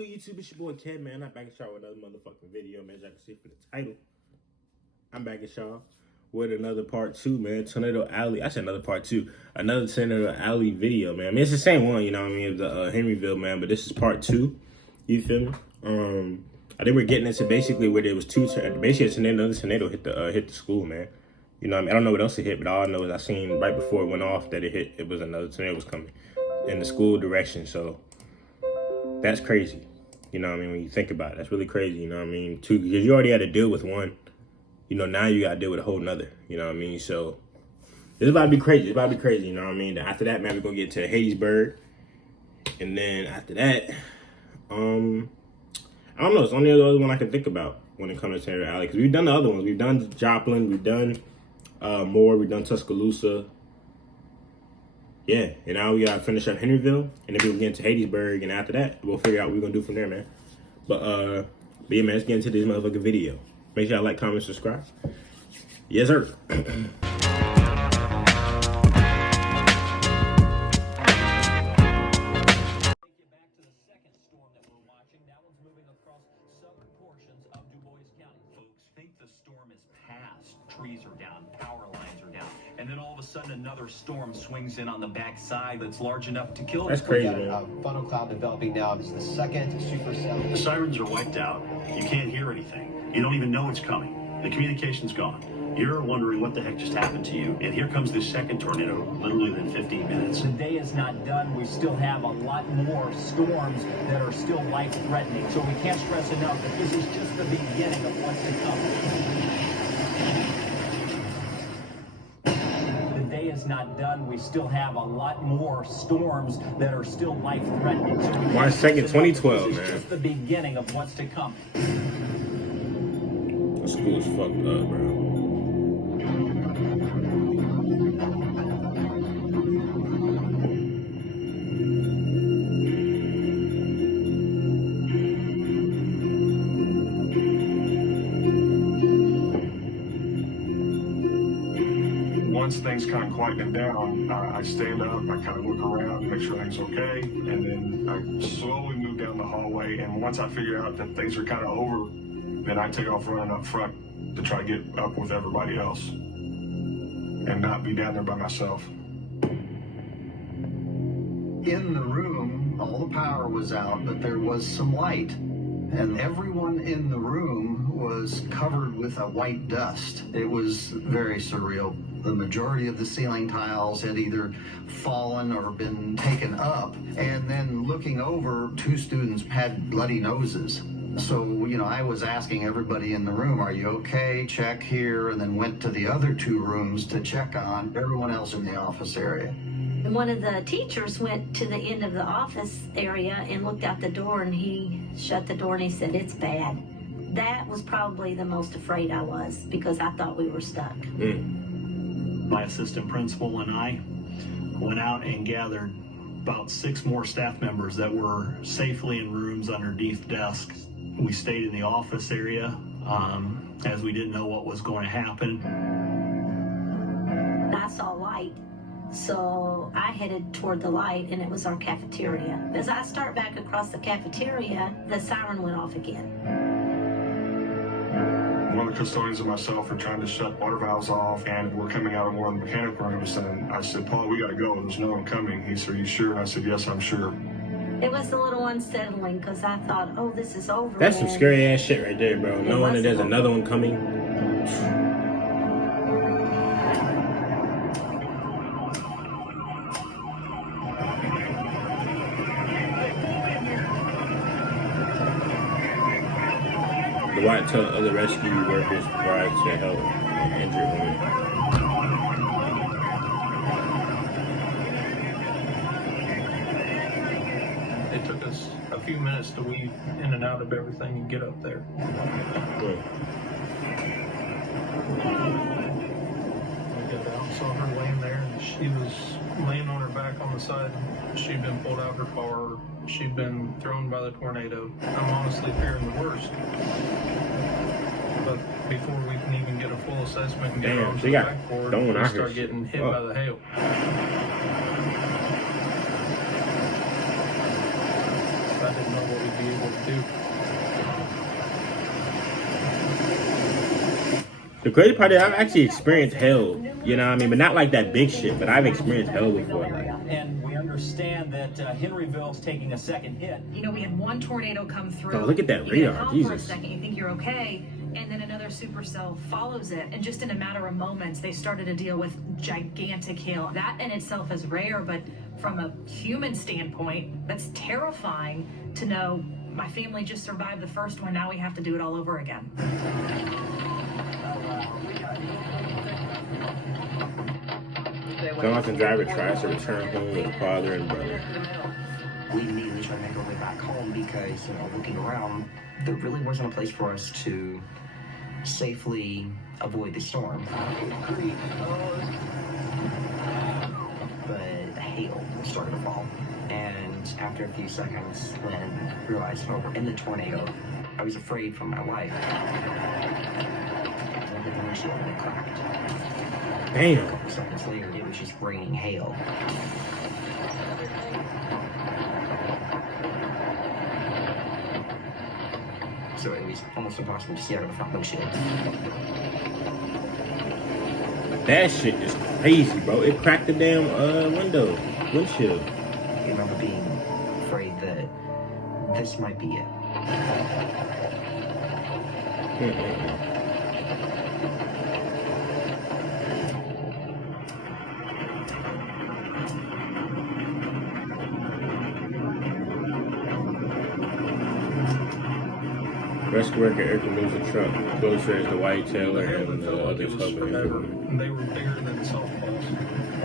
good, YouTube? It's your boy Kev, man. I'm back at y'all with another motherfucking video, man. As y'all can see from the title, I'm back at y'all with another part 2, man. Tornado Alley. I said another part 2. Another Tornado Alley video, man. I mean, it's the same one, you know what I mean? The Henryville, man. But this is part 2. You feel me? I think we're getting into basically where there was basically another tornado hit the school, man. You know what I mean? I don't know what else it hit, but all I know is I seen right before it went off that it was another tornado was coming in the school direction. So that's crazy. You know what I mean? When you think about it, that's really crazy. You know what I mean? Too, because you already had to deal with one. You know, now you got to deal with a whole nother. You know what I mean? So it's about to be crazy. It's about to be crazy. You know what I mean? After that, man, we're going to get to Hattiesburg. And then after that, I don't know. It's only the other one I can think about when it comes to Tornado Alley. Because we've done the other ones. We've done Joplin. We've done Moore. We've done Tuscaloosa. Yeah, and now we got to finish up Henryville. And then we'll get into Hattiesburg. And after that, we'll figure out what we're going to do from there, man. But yeah, man, let's get into this motherfucking video. Make sure y'all like, comment, subscribe. Yes, sir. Trees are down, power lines are down, and then all of a sudden another storm swings in on the backside that's large enough to kill. That's crazy, man. Funnel cloud developing now. It's the second supercell. The sirens are wiped out. You can't hear anything. You don't even know it's coming. The communication's gone. You're wondering what the heck just happened to you. And here comes this second tornado, literally within 15 minutes. The day is not done. We still have a lot more storms that are still life-threatening. So we can't stress enough that this is just the beginning of what's to come. Is not done. We still have a lot more storms that are still life-threatening. So March 2nd, 2012, this man. is just the beginning of what's to come. The school is fucked up, bro. Once things kind of quieten down, I stand up, I kind of look around, make sure everything's okay, and then I slowly move down the hallway, and once I figure out that things are kind of over, then I take off running up front to try to get up with everybody else and not be down there by myself. In the room, all the power was out, but there was some light, and everyone in the room was covered with a white dust. It was very surreal. The majority of the ceiling tiles had either fallen or been taken up, and then looking over, 2 students had bloody noses. So, you know, I was asking everybody in the room, are you okay? Check here, and then went to the other 2 rooms to check on everyone else in the office area. And one of the teachers went to the end of the office area and looked out the door, and he shut the door and he said, "It's bad." That was probably the most afraid I was, because I thought we were stuck. My assistant principal and I went out and gathered about 6 more staff members that were safely in rooms underneath desks. We stayed in the office area as we didn't know what was going to happen. I saw light, so I headed toward the light, and it was our cafeteria. As I start back across the cafeteria, the siren went off again. One of the custodians and myself are trying to shut water valves off, and we're coming out of one of the mechanic rooms, and I said, "Paul, we gotta go, there's no one coming." He said, "Are you sure?" And I said, "Yes, I'm sure." It was a little unsettling, because I thought, oh, this is over. That's some scary ass shit right there, bro. Knowing that there's another one coming. The white tell other rescue workers try to help injured women. It took us a few minutes to weave in and out of everything and get up there. Good. We got out and saw her laying there, and she was laying on her back on the side. She'd been pulled out of her car. She'd been thrown by the tornado. I'm honestly fearing the worst. But before we can even get a full assessment and get her onto the backboard, we start getting hit by the hail. I didn't know what we'd be able to The crazy part is I've actually experienced hell, you know what I mean? But not like that big shit, but I've experienced hell before. Like. And we understand that Henryville is taking a second hit. You know, we had one tornado come through. Oh, look at that you radar, get out Jesus. for a second, you think you're okay, and then another supercell follows it. And just in a matter of moments, they started to deal with gigantic hail. That in itself is rare, but from a human standpoint, that's terrifying to know my family just survived the first one, now we have to do it all over again. Jonathan driver tries to return home with father and brother. We immediately tried to make our way back home because, looking around, there really wasn't a place for us to safely avoid the storm. But hail started to fall. And after a few seconds, then realized, oh, we're in the tornado. I was afraid for my life. The windshield had cracked. Damn. A couple seconds later, it was just raining hail. So it was almost impossible to see out of the front windshield. That shit is crazy, bro. It cracked the damn windshield. I remember being afraid that this might be it. Rescue worker Eric moves the truck closer as the white Taylor and the others hovering. They were bigger than softballs,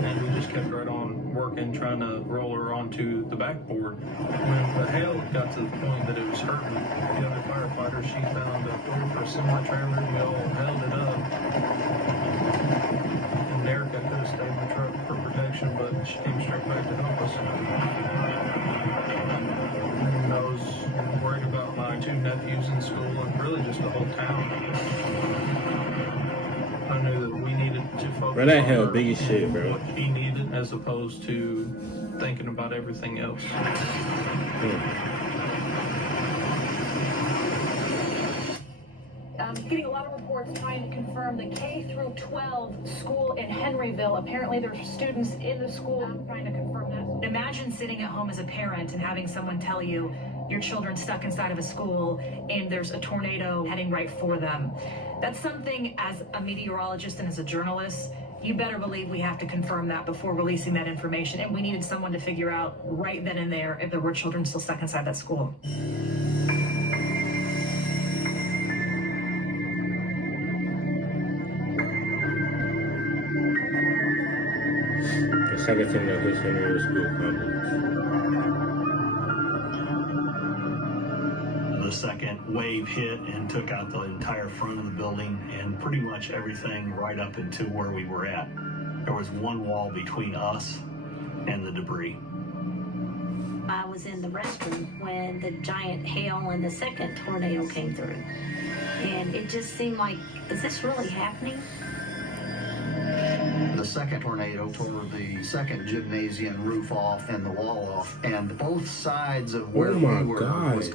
and we just kept right on working, trying to roll her onto the backboard. When the hail got to the point that it was hurting, the other firefighter, she found a door for a semi-trailer. We all held it up, and Erica could have stayed in the truck for protection, but she came straight back to help us. And I was worried about my two nephews in school and really just the whole town. I knew that we needed to focus Bro, that on hell her, big as shit, bro. what she needed, as opposed to thinking about everything else. Getting a lot of reports trying to confirm the K-12 school in Henryville. Apparently there's students in the school. Trying to confirm that. Imagine sitting at home as a parent and having someone tell you your children's stuck inside of a school and there's a tornado heading right for them. That's something, as a meteorologist and as a journalist, you better believe we have to confirm that before releasing that information. And we needed someone to figure out right then and there if there were children still stuck inside that school. The second thing that hits Henryville school complex. The second wave hit and took out the entire front of the building and pretty much everything right up into where we were at. There was one wall between us and the debris. I was in the restroom when the giant hail and the second tornado came through. And it just seemed like, is this really happening? The second tornado tore the second gymnasium roof off and the wall off, and both sides of where Oh we my were God. was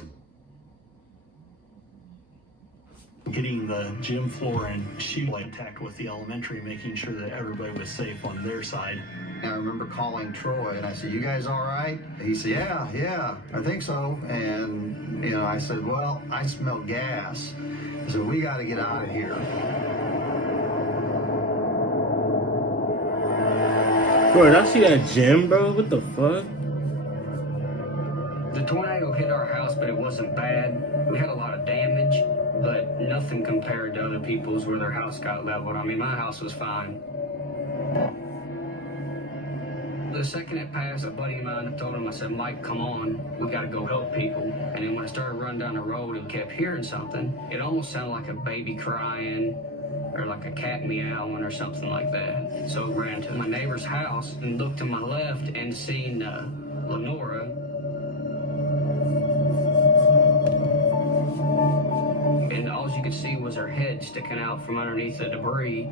Getting the gym floor and sheet contact with the elementary, making sure that everybody was safe on their side. I remember calling Troy and I said, "You guys all right?" He said, yeah, I think so. And, I said, "Well, I smell gas. So we got to get out of here." Bro, did I see that gym, bro? What the fuck? The tornado hit our house, but it wasn't bad. We had a lot of damage, but nothing compared to other people's where their house got leveled. I mean, my house was fine. The second it passed, a buddy of mine, I told him, I said, "Mike, come on, we gotta go help people." And then when I started running down the road and kept hearing something, it almost sounded like a baby crying or like a cat meowing or something like that. So I ran to my neighbor's house and looked to my left and seen Lenora. And all you could see was her head sticking out from underneath the debris.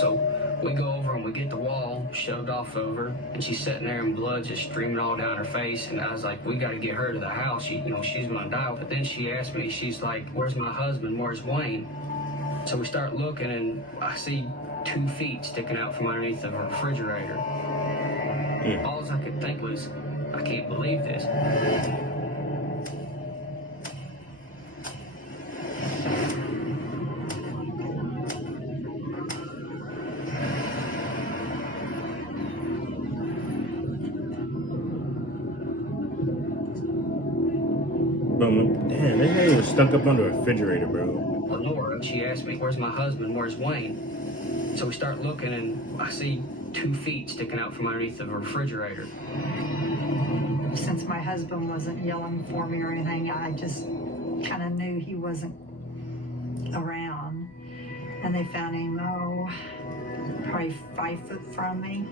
So we go over and we get the wall shoved off of her, and she's sitting there and blood just streaming all down her face. And I was like, we got to get her to the house. She's gonna die. But then she asked me, she's like, "Where's my husband? Where's Wayne?" So we start looking, and I see 2 feet sticking out from underneath the refrigerator. All I could think was, I can't believe this. Damn, this nigga was stuck up under a refrigerator, bro. Lenora, she asked me, where's my husband, where's Wayne? So we start looking, and I see 2 feet sticking out from underneath the refrigerator. Since my husband wasn't yelling for me or anything, I just kind of knew he wasn't around. And they found him, probably 5 foot from me.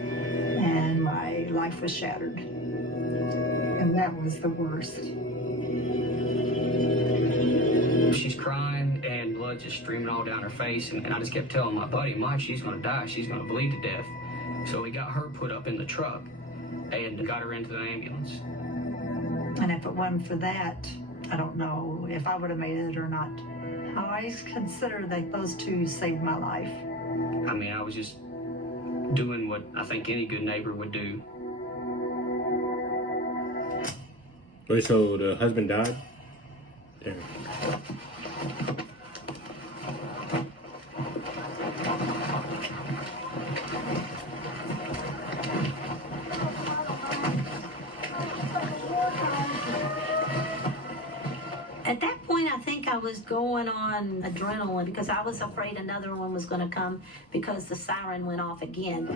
And my life was shattered. And that was the worst. She's crying and blood just streaming all down her face, and I just kept telling my buddy, Mike, she's gonna die, she's gonna bleed to death. So we got her put up in the truck and got her into the ambulance. And if it wasn't for that, I don't know if I would have made it or not. I always consider that those 2 saved my life. I mean, I was just doing what I think any good neighbor would do. Wait, so the husband died? Damn. At that point, I think I was going on adrenaline because I was afraid another one was going to come because the siren went off again.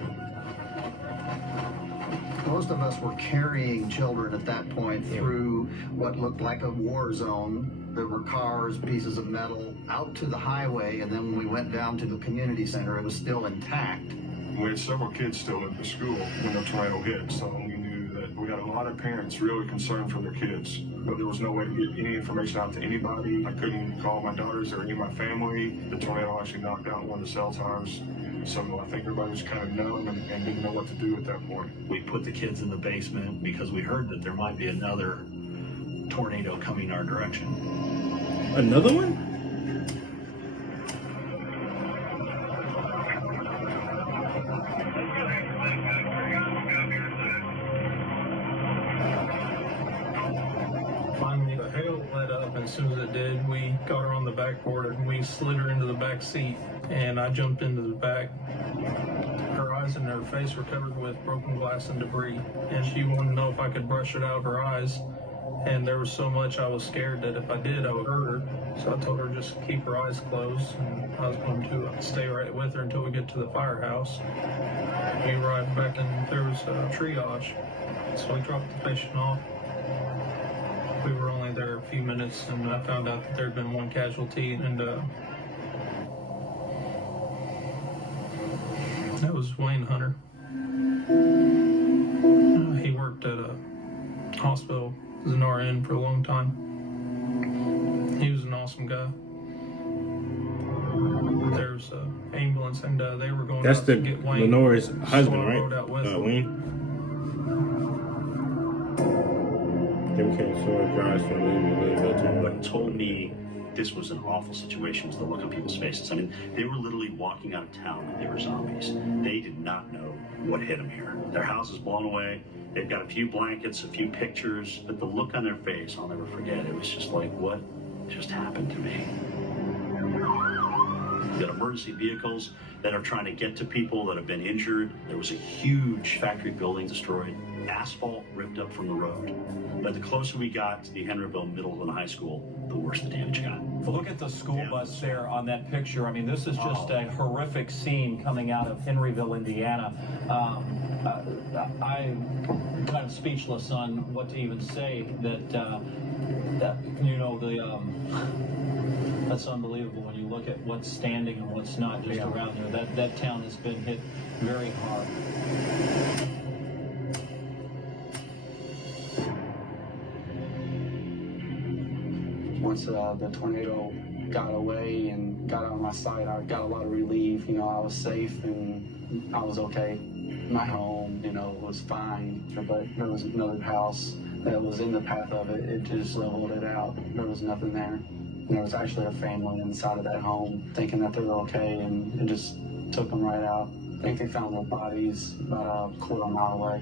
Most of us were carrying children at that point through what looked like a war zone. There were cars, pieces of metal, out to the highway, and then when we went down to the community center, it was still intact. We had several kids still at the school when the tornado hit, so we knew that we had a lot of parents really concerned for their kids. But there was no way to get any information out to anybody. I couldn't call my daughters or any of my family. The tornado actually knocked out one of the cell towers. So I think everybody was kind of numb and didn't know what to do at that point. We put the kids in the basement because we heard that there might be another tornado coming our direction. Another one? Finally, the hail let up, and as soon as it did, we got her on the backboard and we slid her into the back seat, and I jumped into the back. Her eyes and her face were covered with broken glass and debris, and she wanted to know if I could brush it out of her eyes. And there was so much I was scared that if I did, I would hurt her. So I told her just keep her eyes closed, and I was going to stay right with her until we get to the firehouse. We arrived back and there was a triage, so we dropped the patient off. We were only there a few minutes, and I found out that there had been one casualty, and that was Wayne Hunter. He worked at a hospital as an RN for a long time. He was an awesome guy. There's an ambulance, and they were going That's out the to get Wayne. Lenore's husband, So I right? rode out with him. Wayne. Them kids saw drives from Henryville. What told me this was an awful situation was the look on people's faces. I mean, they were literally walking out of town like they were zombies. They did not know what hit them here. Their house is blown away. They've got a few blankets, a few pictures, but the look on their face, I'll never forget. It was just like, what just happened to me? We've got emergency vehicles that are trying to get to people that have been injured. There was a huge factory building destroyed, asphalt ripped up from the road. But the closer we got to the Henryville Middle and High School, the worse the damage got. Look at the school bus there on that picture. I mean, this is just a horrific scene coming out of Henryville, Indiana. I'm kind of speechless on what to even say. That's unbelievable when you look at what's standing and what's not just around there. That town has been hit very hard. Once the tornado got away and got out of my sight, I got a lot of relief. You know, I was safe and I was okay. My home, was fine, but there was another house that was in the path of it. It just leveled it out. There was nothing there. There was actually a family inside of that home thinking that they were okay, and it just took them right out. I think they found their bodies about a quarter mile away.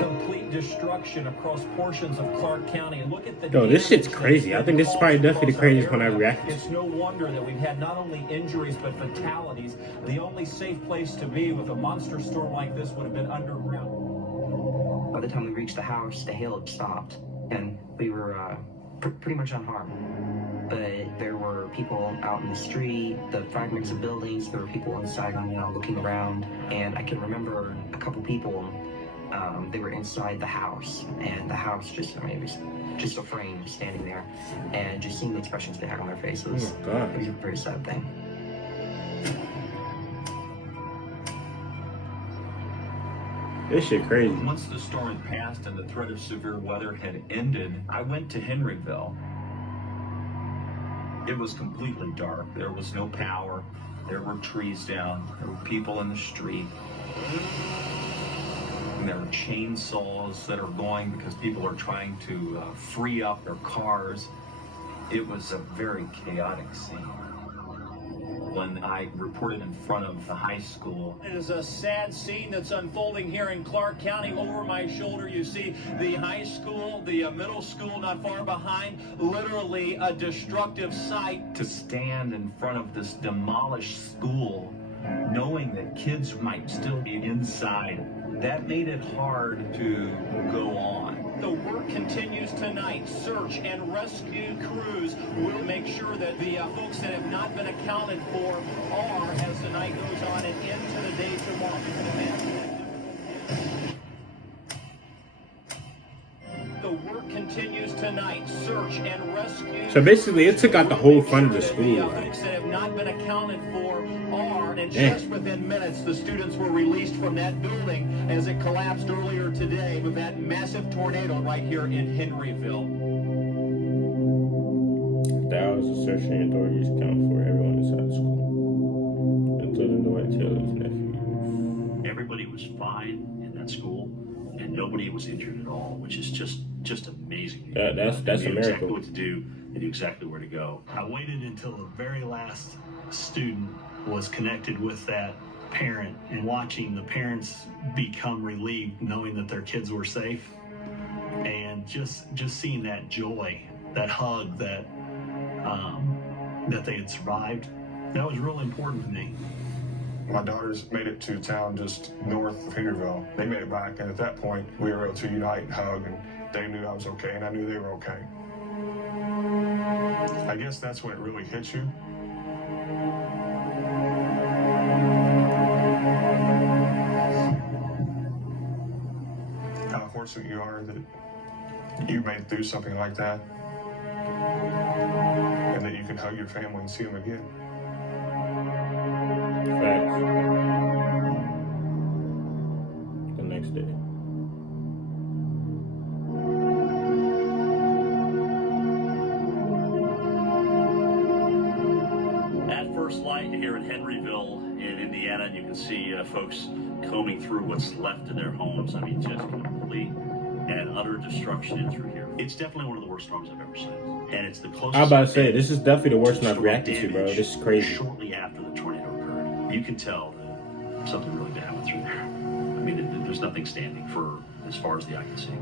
Complete destruction across portions of Clark County. Look at the Yo, this shit's damage crazy. I think this is probably definitely the craziest one I area. reacted to. It's no wonder that we've had not only injuries but fatalities. The only safe place to be with a monster storm like this would have been underground. By the time we reached the house, the hail had stopped, and we were pretty much unharmed. But there were people out in the street, the fragments of buildings, there were people inside, looking around, and I can remember a couple people. They were inside the house, and the house it was just a frame standing there, and just seeing the expressions they had on their faces. Oh my God. It was a very sad thing. This shit crazy. Once the storm had passed and the threat of severe weather had ended, I went to Henryville. It was completely dark. There was no power. There were trees down. There were people in the street. And there were chainsaws that are going because people are trying to free up their cars. It was a very chaotic scene. When I reported in front of the high school. It is a sad scene that's unfolding here in Clark County. Over my shoulder, you see the high school, the middle school not far behind. Literally a destructive sight. To stand in front of this demolished school, knowing that kids might still be inside, that made it hard to go on. The work continues tonight. Search and rescue crews will make sure that the folks that have not been accounted for are, as the night goes on and into the day tomorrow. You can imagine that. The work continues tonight. Search and rescue. So basically, it took out the whole front of the school. The folks that have not been accounted for are, and just within minutes, the students were released from that building as it collapsed earlier today with that massive tornado right here in Henryville. The hours of searching authorities account for everyone inside the school, including the white Taylor's nephew. Everybody was fine in that school, and nobody was injured at all, which is just amazing. That's a miracle. Exactly what to do. They knew exactly where to go. I waited until the very last student was connected with that parent, and watching the parents become relieved knowing that their kids were safe, and just seeing that joy, that hug, that they had survived, that was really important to me. My daughters made it to town just north of Henryville. They made it back, and at that point, we were able to unite and hug, and they knew I was okay, and I knew they were okay. I guess that's when it really hits you. How fortunate you are that you made it through something like that, and that you can hug your family and see them again. Facts. The next day. At first light here in Henryville in Indiana, you can see folks combing through what's left in their homes. I mean, just complete and utter destruction in through here. It's definitely one of the worst storms I've ever seen. And it's the closest. I was about to say, this is definitely the worst one I've reacted to, bro. This is crazy. Shortly after the tornado occurred, you can tell that something really bad went through there. I mean, there's nothing standing for as far as the eye can see.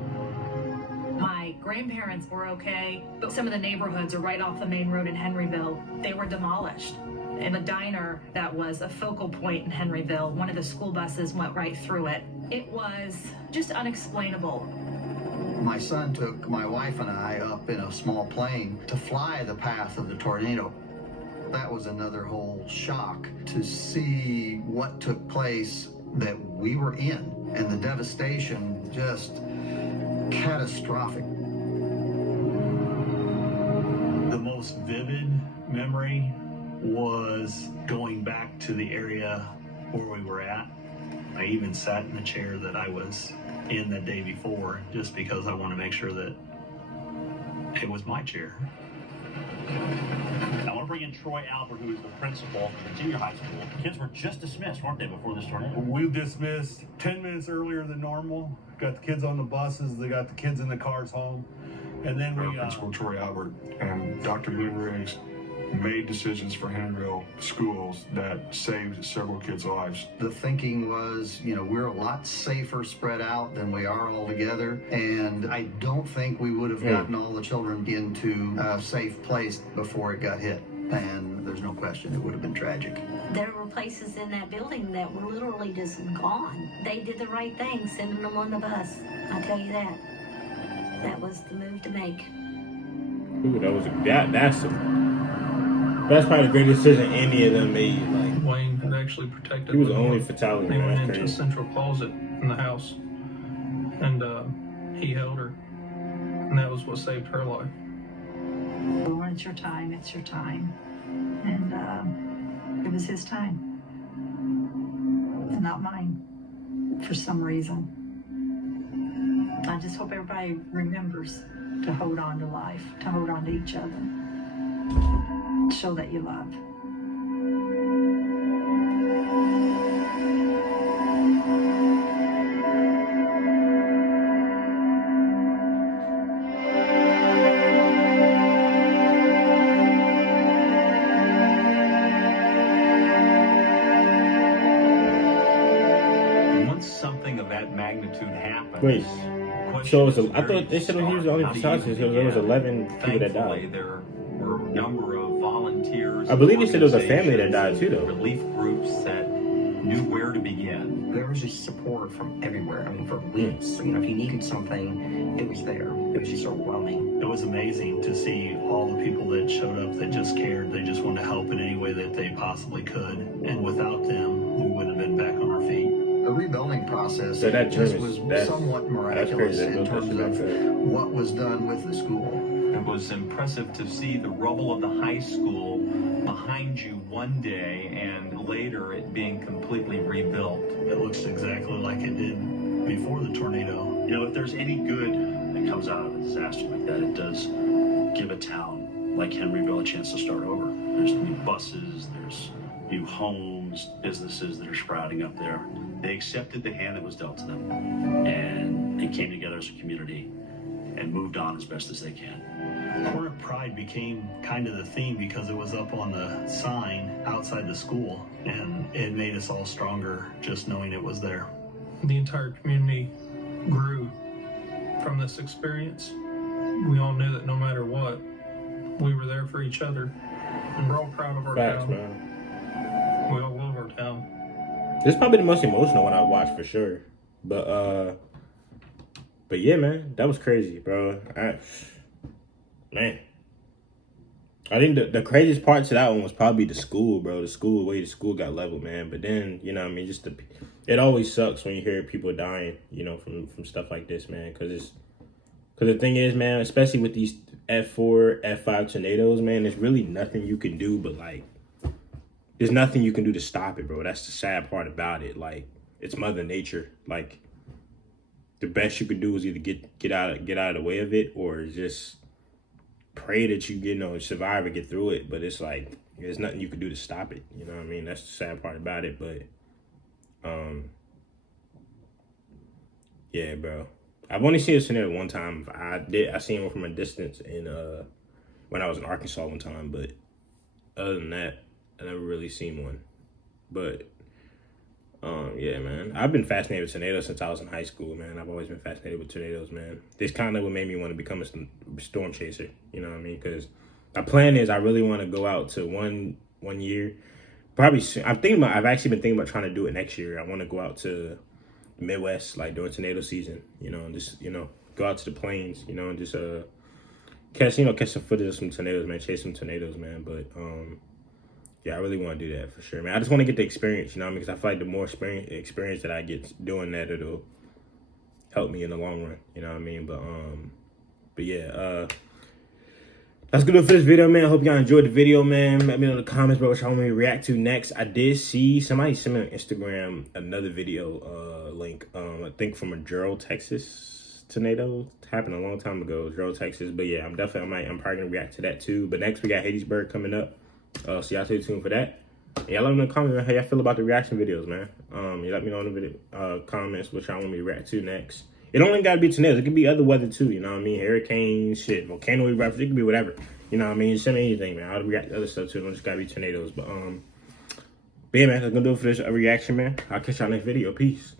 My grandparents were okay, but some of the neighborhoods are right off the main road in Henryville. They were demolished. And the diner that was a focal point in Henryville, one of the school buses went right through it. It was just unexplainable. My son took my wife and I up in a small plane to fly the path of the tornado. That was another whole shock to see what took place that we were in, and the devastation just catastrophic. The most vivid memory was going back to the area where we were at. I even sat in the chair that I was in the day before, just because I want to make sure that it was my chair. I want want to bring in Troy Albert, who is the principal at junior high school. Kids were just dismissed, weren't they, before this tornado? We dismissed 10 minutes earlier than normal. Got the kids on the buses. They got the kids in the cars home. And then we... Principal Troy Albert and Dr. Moon Riggs made decisions for Henryville schools that saved several kids' lives. The thinking was, you know, we're a lot safer spread out than we are all together, and I don't think we would have gotten all the children into a safe place before it got hit. And there's no question it would have been tragic. There were places in that building that were literally just gone. They did the right thing, sending them on the bus. I tell you that. That was the move to make. Ooh, that's probably the greatest decision any of them made. Like, Wayne had actually protected he was the them. only fatality. They Man, went that's into a crazy. central closet in the house, and he held her, and that was what saved her life. When it's your time, it's your time. And it was his time. And not mine, for some reason. I just hope everybody remembers to hold on to life, to hold on to each other. Show that you love. Once something of that magnitude happens, Wait, so it was I thought they said he was the only fatality, so there was 11 people that thankfully, died. there were a number of volunteers. I believe they said it was a family that died too, though. Relief groups that knew where to begin. There was just support from everywhere. I mean, for weeks. You know, if you needed something, it was there. It was just overwhelming. It was amazing to see all the people that showed up that just cared. They just wanted to help in any way that they possibly could. And without them, we wouldn't have been back on our feet. The rebuilding process So that just gym was is- somewhat that's miraculous crazy. in That terms built that of what was done with the school. It was impressive to see the rubble of the high school behind you one day and later it being completely rebuilt. It looks exactly like it did before the tornado. You know, if there's any good that comes out of a disaster like that, it does give a town like Henryville a chance to start over. There's new buses, there's new homes, businesses that are sprouting up there. They accepted the hand that was dealt to them and they came together as a community and moved on as best as they can. Hornet Pride became kind of the theme because it was up on the sign outside the school, and it made us all stronger just knowing it was there. The entire community grew from this experience. We all knew that no matter what, we were there for each other, and we're all proud of our Facts, town. man. We all love our town. This is probably the most emotional one I watched for sure. But yeah, man, that was crazy, bro. Man, I think the craziest part to that one was probably the school, bro. The way the school got leveled, man. But then, you know what I mean, it always sucks when you hear people dying, you know, from stuff like this, man. Because the thing is, man, especially with these F4, F5 tornadoes, man, there's really nothing you can do but, like, there's nothing you can do to stop it, bro. That's the sad part about it. Like, it's Mother Nature. Like, the best you could do is either get out of the way of it or just pray that you survive or get through it. But it's like there's nothing you can do to stop it. You know what I mean? That's the sad part about it. But yeah, bro. I've only seen a tornado one time. I seen one from a distance in when I was in Arkansas one time. But other than that, I never really seen one. But yeah, man. I've been fascinated with tornadoes since I was in high school, man. I've always been fascinated with tornadoes, man. This kind of what made me want to become a storm chaser. You know what I mean? Because my plan is I really want to go out to one year. Probably soon. I've actually been thinking about trying to do it next year. I want to go out to the Midwest, like during tornado season, you know, and just, you know, go out to the plains, you know, and just catch some footage of some tornadoes, man. Chase some tornadoes, man. But yeah, I really want to do that for sure, man. I just want to get the experience, you know what I mean? Because I feel like the more experience that I get doing that, it'll help me in the long run, you know what I mean? But yeah, that's good for this video, man. I hope y'all enjoyed the video, man. Let me know in the comments, bro, what y'all want me to react to next. I did see somebody send me on Instagram another video link, I think from a Gerald, Texas tornado. It happened a long time ago, Gerald, Texas. But yeah, I'm probably gonna react to that too. But next we got Hattiesburg coming up. So y'all stay tuned for that. Y'all let me know in the comments how y'all feel about the reaction videos, man. You let me know in the video, comments what y'all want me to react to next. It don't got to be tornadoes. It could be other weather too. You know what I mean? Hurricanes, shit, volcano eruptions. It could be whatever. You know what I mean? Send me anything, man. I'll react to other stuff too. It don't just gotta be tornadoes. But yeah, man, that's gonna do it for this reaction, man. I'll catch y'all next video. Peace.